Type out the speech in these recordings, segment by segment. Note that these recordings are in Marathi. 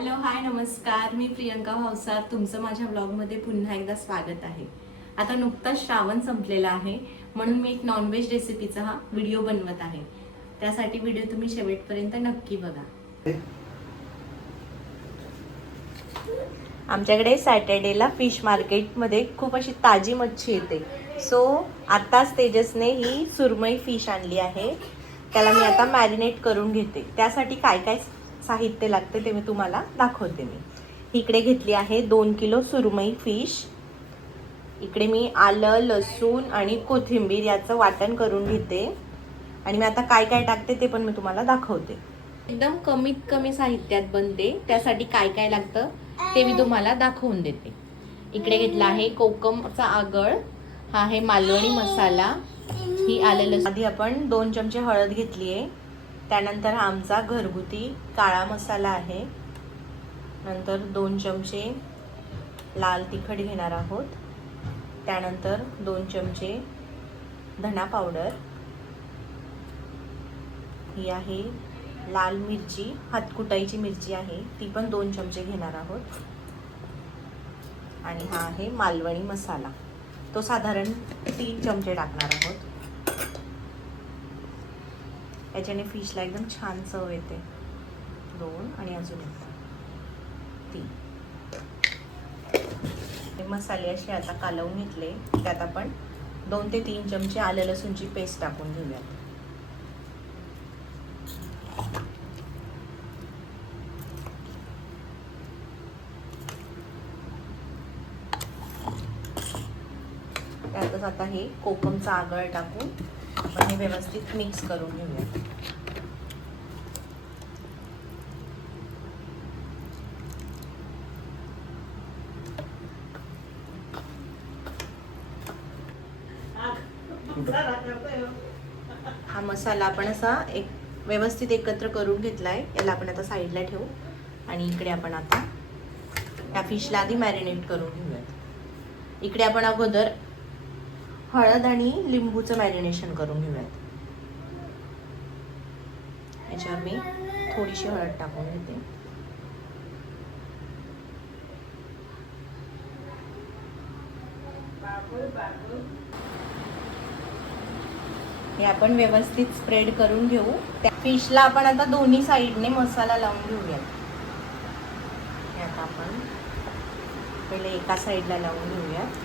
हॅलो हाय नमस्कार. मी प्रियंका भावसार तुमचं माझ्या ब्लॉगमध्ये पुन्हा एकदा स्वागत आहे. आता नुकताच श्रावण संपलेला आहे म्हणून मी एक नॉनव्हेज रेसिपीचा हा व्हिडिओ बनवत आहे. त्यासाठी व्हिडिओ तुम्ही शेवटपर्यंत नक्की बघा. आमच्याकडे सॅटर्डेला फिश मार्केटमध्ये खूप अशी ताजी मच्छी येते. सो आत्ताच तेजसने ही सुरमई फिश आणली आहे. त्याला मी आता मॅरिनेट करून घेते. त्यासाठी काय काय साहित्य लागते ते मी तुम्हाला दाखवते मी. इकडे घेतली आहे दोन किलो सुरमई फिश. इकडे मी आलं लसूण आणि कोथिंबीर याचं वाटण करून घेते. आणि मी आता काय काय टाकते ते पण मी तुम्हाला दाखवते. एकदम कमीत कमी साहित्यात बनते. त्यासाठी काय काय लागतं ते मी तुम्हाला दाखवून देते. इकडे घेतला आहे कोकमचा आगळ. हा आहे मालवणी मसाला. ही आलेलं आधी आपण दोन चमचे हळद घेतली आहे त्यानंतर हा आमचा घरगुती काळा मसाला आहे. नंतर दोन चमचे लाल तिखट घेणार आहोत. त्यानंतर दोन चमचे धना पावडर. ही आहे लाल मिरची हातकुटाईची मिरची आहे. ती पण दोन चमचे घेणार आहोत. आणि हा आहे मालवणी मसाला. तो साधारण तीन चमचे टाकणार आहोत. याच्याने फिशला एकदम छान चव येते. दोन आणि अजून एक. तीन. मसाले असे आता कालवून घेतले. त्यात आपण दोन ते तीन चमचे आलं लसूणची पेस्ट टाकून घेऊयात. त्यातच आता हे कोकमचा आगळ टाकून आपण हे व्यवस्थित मिक्स करून घेऊया. हा मसाला आपण असा एक व्यवस्थित एकत्र करून घेतलाय. याला आपण आता साईडला ठेवू. आणि इकडे आपण आता या फिशला आधी मॅरिनेट करून घेऊयात. इकडे आपण अगोदर हळद आणि लिंबूचं मॅरिनेशन करून घेऊयात. याच्यावर मी थोडीशी हळद टाकून घेते. हे आपण व्यवस्थित स्प्रेड करून घेऊ. त्या फिशला आपण आता दोन्ही साईडने मसाला लावून घेऊयात. हे आता आपण पहिले एका साईडला लावून घेऊयात.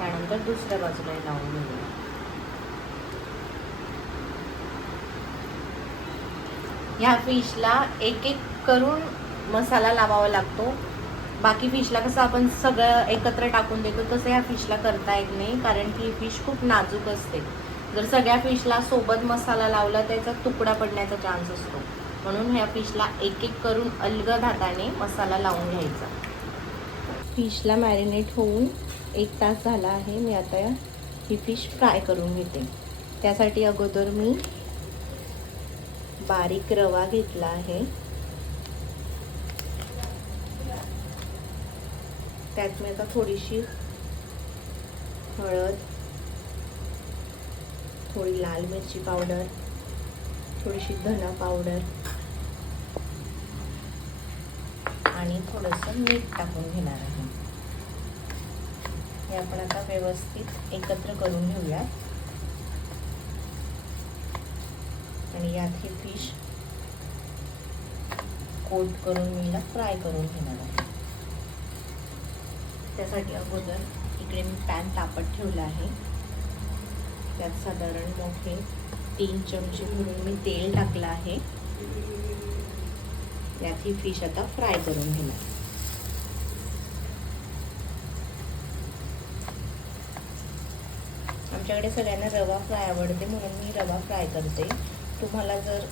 त्यानंतर दुसऱ्या बाजूला लावून घेऊया ह्या फिशला एक एक करून मसाला लावावा लागतो. बाकी फिशला कसं आपण सगळं एकत्र टाकून देतो तसं ह्या फिशला करता येत नाही कारण की ही फिश खूप नाजूक असते. जर सगळ्या फिशला सोबत मसाला लावला त्याचा तुकडा पडण्याचा चान्स असतो. म्हणून ह्या फिशला एक एक करून अलगद हाताने मसाला लावून घ्यायचा. फिशला मॅरिनेट होऊन एक तास झाला आहे मी आता ही फिश फ्राय करून घेते. त्यासाठी अगोदर मी बारीक रवा घेतला आहे. त्यात मी आता थोडीशी हळद थोडी लाल मिरची पावडर थोडीशी धना पावडर आणि थोडंसं मीठ टाकून घेणार आहे. हे आपण आता व्यवस्थित एकत्र करून घेऊया आणि यात हे फिश कोट करून मी फ्राय करून घेणार आहे. त्यासाठी अगोदर इकडे मी पॅन तापत ठेवला आहे. त्यात साधारण मोठे तीन चमचे भरून मी तेल टाकलं आहे. यात ही फिश आता फ्राय करून घेणार. आमच्याकडे सगळ्यांना रवा फ्राय आवडते म्हणून मी रवा फ्राय करते. तुम्हाला जर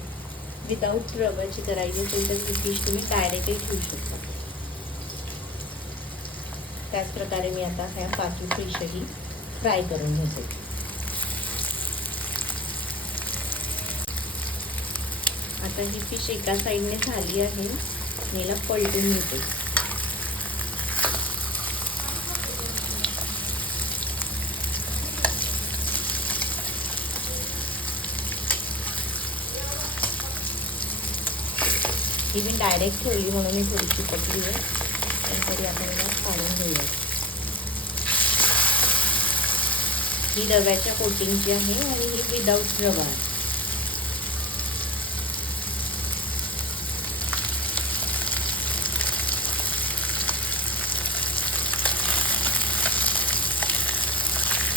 विदाऊट रव्याची करायची असेल तर ही फिश तुम्ही डायरेक्टही ठेवू शकता. त्याचप्रकारे मी आता ह्या पाचू फिशही फ्राय करून घेते. आता ही फिश एका साईडने झाली आहे. मी पलटून घेते. ही मी डायरेक्ट ठेवली म्हणून मी थोडीशी चिपटली आहे. पण तरी आपण याला काढून घेऊया. ही रव्याच्या कोटिंगची आहे आणि ही विदाऊट रवा आहे.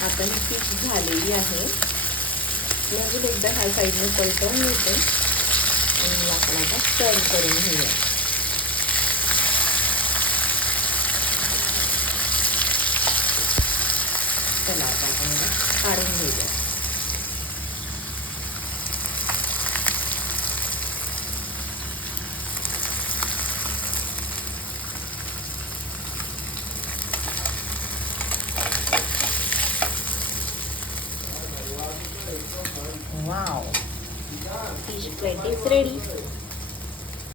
आता ही पीठ झालेली आहे. मी अजून एकदा ह्या साईडने पलटवून घेते. आणि आपण आता सर्व करून घेऊया चला आता आपण याला काढून घेऊया Wow. Fish plate is ready.